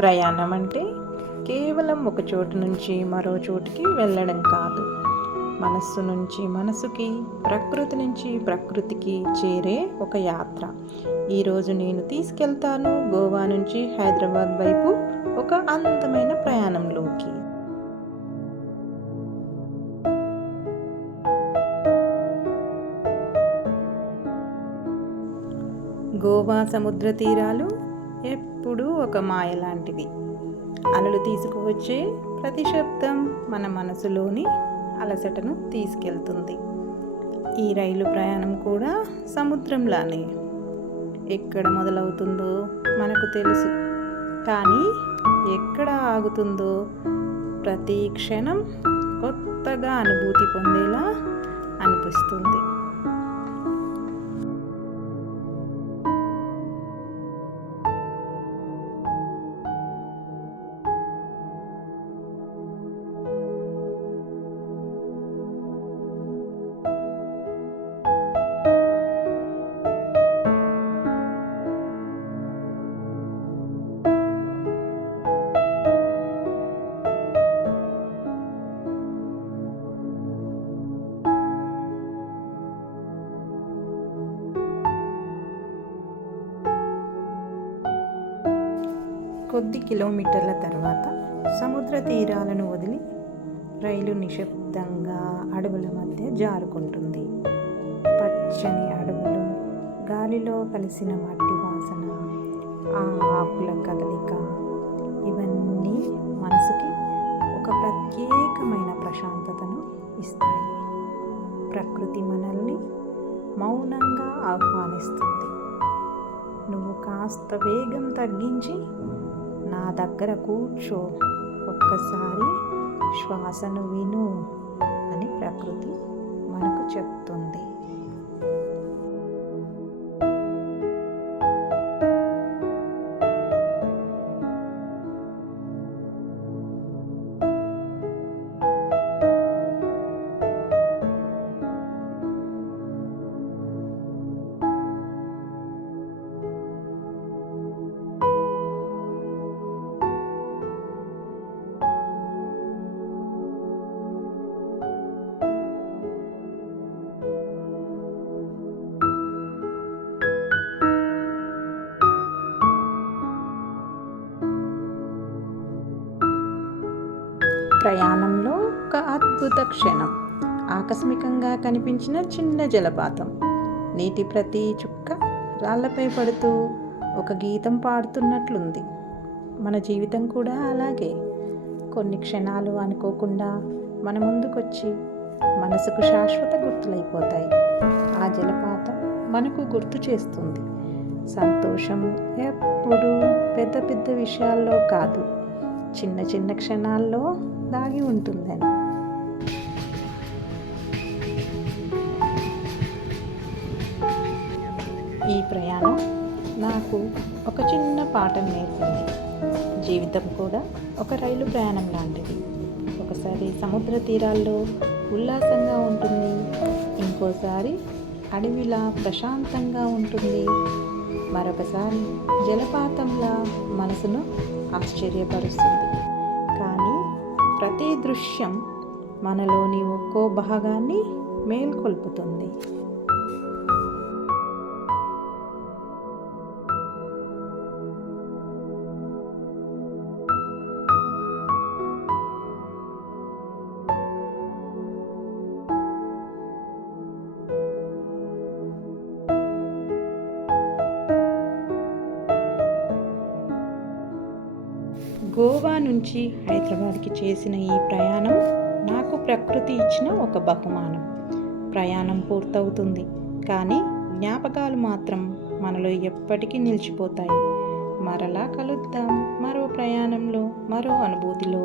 ప్రయాణం అంటే కేవలం ఒక చోటు నుంచి మరో చోటుకి వెళ్ళడం కాదు. మనస్సు నుంచి మనసుకి, ప్రకృతి నుంచి ప్రకృతికి చేరే ఒక యాత్ర. ఈరోజు నేను తీసుకెళ్తాను గోవా నుంచి హైదరాబాద్ వైపు ఒక అందమైన ప్రయాణంలోకి. గోవా సముద్ర తీరాలు ఎప్పుడూ ఒక మాయ లాంటివి. అలలు తీసుకువచ్చే ప్రతి శబ్దం మన మనసులోని అలసటను తీసుకెళ్తుంది. ఈ రైలు ప్రయాణం కూడా సముద్రంలానే. ఎక్కడ మొదలవుతుందో మనకు తెలుసు, కానీ ఎక్కడ ఆగుతుందో ప్రతి క్షణం కొత్తగా అనుభూతి పొందేలా అనిపిస్తుంది. కొద్ది కిలోమీటర్ల తర్వాత సముద్ర తీరాలను వదిలి రైలు నిశ్శబ్దంగా అడవుల మధ్య జారుకుంటుంది. పచ్చని అడవులు, గాలిలో కలిసిన మట్టి వాసన, ఆ ఆకుల కదలిక, ఇవన్నీ మనసుకి ఒక ప్రత్యేకమైన ప్రశాంతతను ఇస్తాయి. ప్రకృతి మనల్ని మౌనంగా ఆహ్వానిస్తుంది. నువ్వు కాస్త వేగం తగ్గించి నా దగ్గర కూర్చో, ఒక్కసారి శ్వాసను విను అని ప్రకృతి మనకు చెప్తుంది. ప్రయాణంలో ఒక అద్భుత క్షణం. ఆకస్మికంగా కనిపించిన చిన్న జలపాతం. నీటి ప్రతి చుక్క రాళ్లపై పడుతూ ఒక గీతం పాడుతున్నట్లుంది. మన జీవితం కూడా అలాగే. కొన్ని క్షణాలు అనుకోకుండా మన ముందుకొచ్చి మనసుకు శాశ్వత గుర్తులైపోతాయి. ఆ జలపాతం మనకు గుర్తు చేస్తుంది, సంతోషం ఎప్పుడూ పెద్ద పెద్ద విషయాల్లో కాదు, చిన్న చిన్న క్షణాల్లో దాగి ఉంటుందని. ఈ ప్రయాణం నాకు ఒక చిన్న పాఠం నేర్పింది. జీవితం కూడా ఒక రైలు ప్రయాణం లాంటిది. ఒకసారి సముద్ర తీరాల్లో ఉల్లాసంగా ఉంటుంది, ఇంకోసారి అడవిలా ప్రశాంతంగా ఉంటుంది, మరొకసారి జలపాతంలా మనసును ఆశ్చర్యపరుస్తుంది. కానీ ప్రతి దృశ్యం మనలోని ఒక్కో భాగాన్ని మేల్కొల్పుతుంది. గోవా నుంచి హైదరాబాద్కి చేసిన ఈ ప్రయాణం నాకు ప్రకృతి ఇచ్చిన ఒక బహుమానం. ప్రయాణం పూర్తవుతుంది, కానీ జ్ఞాపకాలు మాత్రం మనలో ఎప్పటికీ నిలిచిపోతాయి. మరలా కలుద్దాం మరో ప్రయాణంలో, మరో అనుభూతిలో.